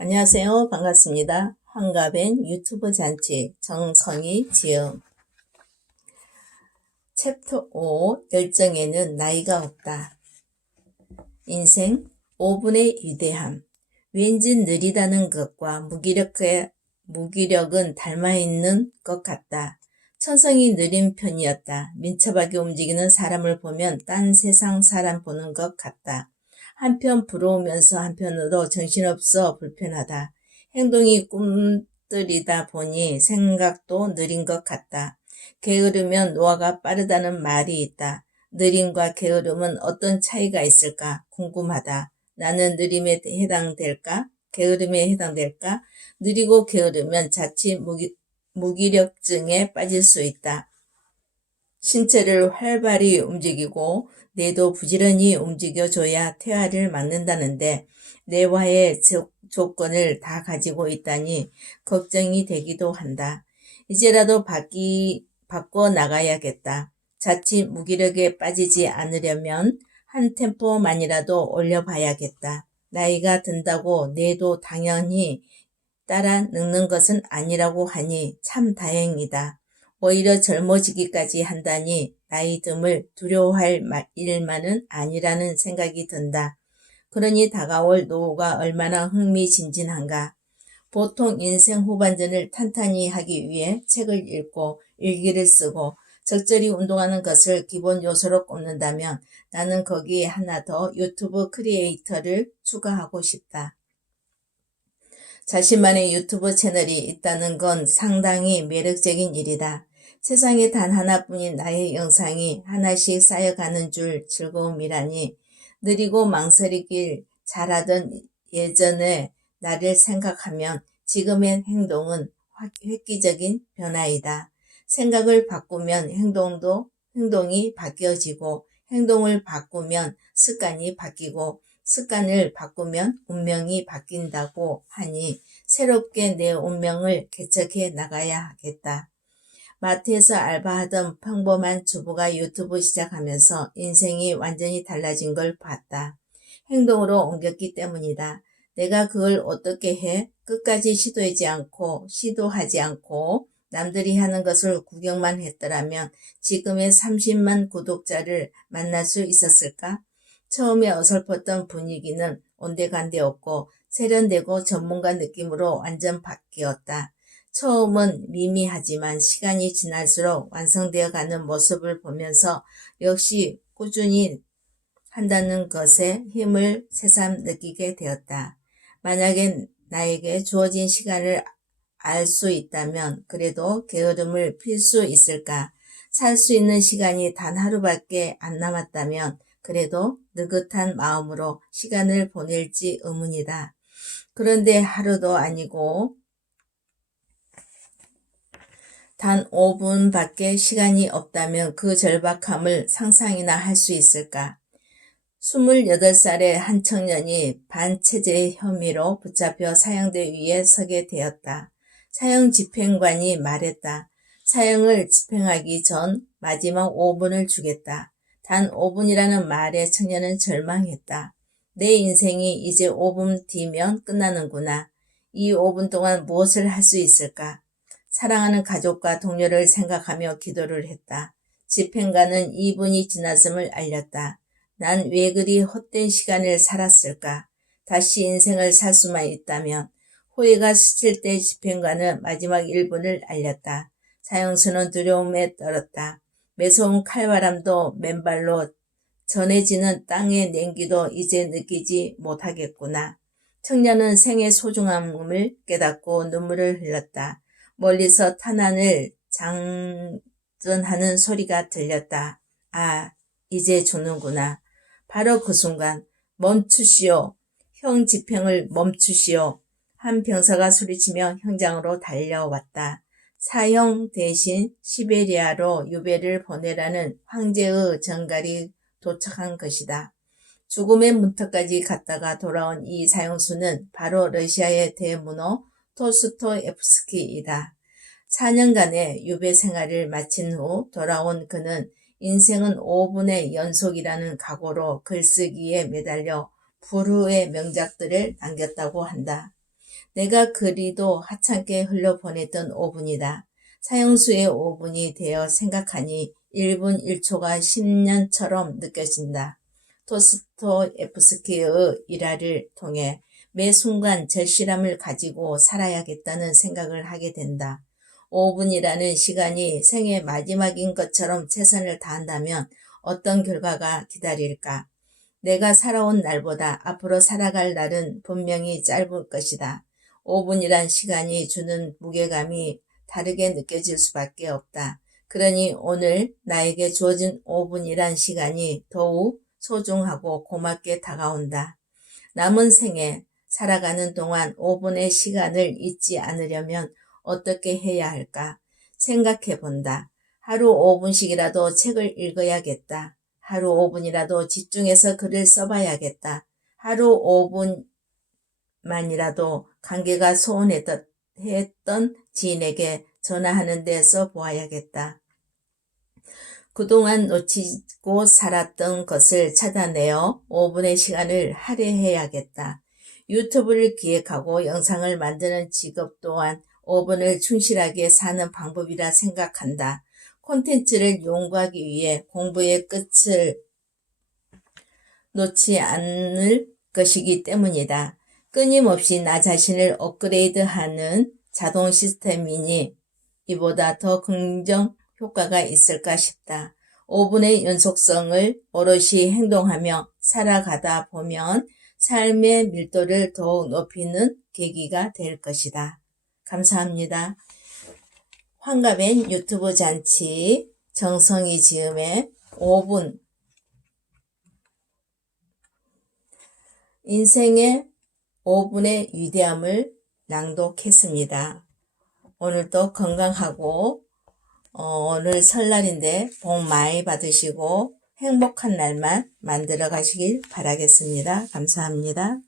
안녕하세요. 반갑습니다. 환갑엔 유튜브 잔치 정성이 지음 챕터 5 열정에는 나이가 없다. 인생 5분의 위대함. 왠지 느리다는 것과 무기력은 닮아있는 것 같다. 천성이 느린 편이었다. 민첩하게 움직이는 사람을 보면 딴 세상 사람 보는 것 같다. 한편 부러우면서 한편으로 정신없어 불편하다. 행동이 꿈들이다 보니 생각도 느린 것 같다. 게으르면 노화가 빠르다는 말이 있다. 느림과 게으름은 어떤 차이가 있을까 궁금하다. 나는 느림에 해당될까? 게으름에 해당될까? 느리고 게으르면 자칫 무기력증에 빠질 수 있다. 신체를 활발히 움직이고 뇌도 부지런히 움직여줘야 퇴화를 막는다는데 뇌화의 조건을 다 가지고 있다니 걱정이 되기도 한다. 이제라도 바꿔 나가야겠다. 자칫 무기력에 빠지지 않으려면 한 템포만이라도 올려봐야겠다. 나이가 든다고 뇌도 당연히 따라 늙는 것은 아니라고 하니 참 다행이다. 오히려 젊어지기까지 한다니 나이 듦을 두려워할 일만은 아니라는 생각이 든다. 그러니 다가올 노후가 얼마나 흥미진진한가. 보통 인생 후반전을 탄탄히 하기 위해 책을 읽고 일기를 쓰고 적절히 운동하는 것을 기본 요소로 꼽는다면 나는 거기에 하나 더 유튜브 크리에이터를 추가하고 싶다. 자신만의 유튜브 채널이 있다는 건 상당히 매력적인 일이다. 세상에 단 하나뿐인 나의 영상이 하나씩 쌓여가는 줄 즐거움이라니. 느리고 망설이길 잘하던 예전의 나를 생각하면 지금의 행동은 획기적인 변화이다. 생각을 바꾸면 행동이 바뀌어지고 행동을 바꾸면 습관이 바뀌고 습관을 바꾸면 운명이 바뀐다고 하니 새롭게 내 운명을 개척해 나가야 하겠다. 마트에서 알바하던 평범한 주부가 유튜브 시작하면서 인생이 완전히 달라진 걸 봤다. 행동으로 옮겼기 때문이다. 내가 그걸 어떻게 해? 끝까지 시도하지 않고 남들이 하는 것을 구경만 했더라면 지금의 30만 구독자를 만날 수 있었을까? 처음에 어설펐던 분위기는 온데간데 없고 세련되고 전문가 느낌으로 완전 바뀌었다. 처음은 미미하지만 시간이 지날수록 완성되어 가는 모습을 보면서 역시 꾸준히 한다는 것에 힘을 새삼 느끼게 되었다. 만약에 나에게 주어진 시간을 알 수 있다면 그래도 게으름을 필 수 있을까? 살 수 있는 시간이 단 하루밖에 안 남았다면 그래도 느긋한 마음으로 시간을 보낼지 의문이다. 그런데 하루도 아니고 단 5분밖에 시간이 없다면 그 절박함을 상상이나 할 수 있을까? 28살의 한 청년이 반체제 혐의로 붙잡혀 사형대 위에 서게 되었다. 사형 집행관이 말했다. 사형을 집행하기 전 마지막 5분을 주겠다. 단 5분이라는 말에 청년은 절망했다. 내 인생이 이제 5분 뒤면 끝나는구나. 이 5분 동안 무엇을 할 수 있을까? 사랑하는 가족과 동료를 생각하며 기도를 했다. 집행관은 2분이 지났음을 알렸다. 난 왜 그리 헛된 시간을 살았을까? 다시 인생을 살 수만 있다면. 후회가 스칠 때 집행관은 마지막 1분을 알렸다. 사형수는 두려움에 떨었다. 매서운 칼바람도 맨발로 전해지는 땅의 냉기도 이제 느끼지 못하겠구나. 청년은 생의 소중함을 깨닫고 눈물을 흘렸다. 멀리서 탄환을 장전하는 소리가 들렸다. 아, 이제 죽는구나. 바로 그 순간 멈추시오. 형 집행을 멈추시오. 한 병사가 소리치며 현장으로 달려왔다. 사형 대신 시베리아로 유배를 보내라는 황제의 전갈이 도착한 것이다. 죽음의 문턱까지 갔다가 돌아온 이 사형수는 바로 러시아의 대문호 토스토옙스키이다. 4년간의 유배 생활을 마친 후 돌아온 그는 인생은 5분의 연속이라는 각오로 글쓰기에 매달려 불후의 명작들을 남겼다고 한다. 내가 그리도 하찮게 흘려보냈던 5분이다. 사형수의 5분이 되어 생각하니 1분 1초가 10년처럼 느껴진다. 도스토옙스키의 일화를 통해 매 순간 절실함을 가지고 살아야겠다는 생각을 하게 된다. 5분이라는 시간이 생의 마지막인 것처럼 최선을 다한다면 어떤 결과가 기다릴까? 내가 살아온 날보다 앞으로 살아갈 날은 분명히 짧을 것이다. 5분이란 시간이 주는 무게감이 다르게 느껴질 수밖에 없다. 그러니 오늘 나에게 주어진 5분이란 시간이 더욱 소중하고 고맙게 다가온다. 남은 생에 살아가는 동안 5분의 시간을 잊지 않으려면 어떻게 해야 할까? 생각해 본다. 하루 5분씩이라도 책을 읽어야겠다. 하루 5분이라도 집중해서 글을 써봐야겠다. 하루 5분만이라도 관계가 소원했던 지인에게 전화하는 데 써보아야겠다. 그동안 놓치고 살았던 것을 찾아내어 5분의 시간을 할애해야겠다. 유튜브를 기획하고 영상을 만드는 직업 또한 5분을 충실하게 사는 방법이라 생각한다. 콘텐츠를 연구하기 위해 공부의 끝을 놓지 않을 것이기 때문이다. 끊임없이 나 자신을 업그레이드하는 자동 시스템이니 이보다 더 긍정 효과가 있을까 싶다. 5분의 연속성을 오롯이 행동하며 살아가다 보면 삶의 밀도를 더욱 높이는 계기가 될 것이다. 감사합니다. 환갑엔 유튜브 잔치 정성이 지음의 5분 인생의 5분의 위대함을 낭독했습니다. 오늘도 건강하고 오늘 설날인데 복 많이 받으시고 행복한 날만 만들어 가시길 바라겠습니다. 감사합니다.